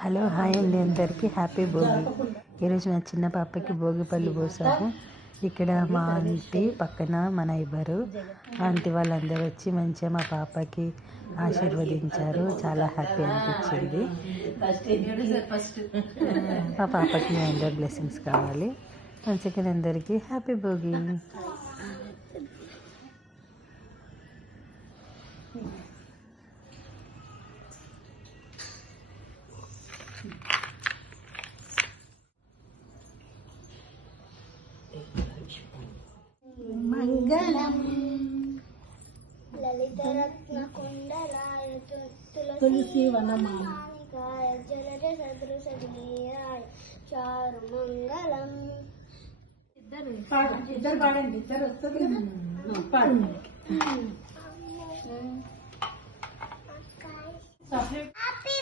Hello hi అండి, అందరికీ happy Bhogi. ఈరోజు నా చిన్న పాపకి భోగి పళ్ళు పోసాము. ఇక్కడ మా ఆంటీ పక్కన మన ఇవ్వరు ఆంటీ వాళ్ళందరూ వచ్చి మంచిగా మా పాపకి ఆశీర్వదించారు. చాలా హ్యాపీ అనిపించింది. మా పాపకి మీ అందరి బ్లెస్సింగ్స్ కావాలి. వన్స్ అగైన్ అందరికీ హ్యాపీ భోగి. మంగళం లలితరత్న కుండలాయ తులసి వనమాలికాయ జలజ సదృశ గిరిరాయ చారు మంగళం. ఇద్దరు పాడండి, ఇద్దరు వస్తుంది కదా. హ్యాపీ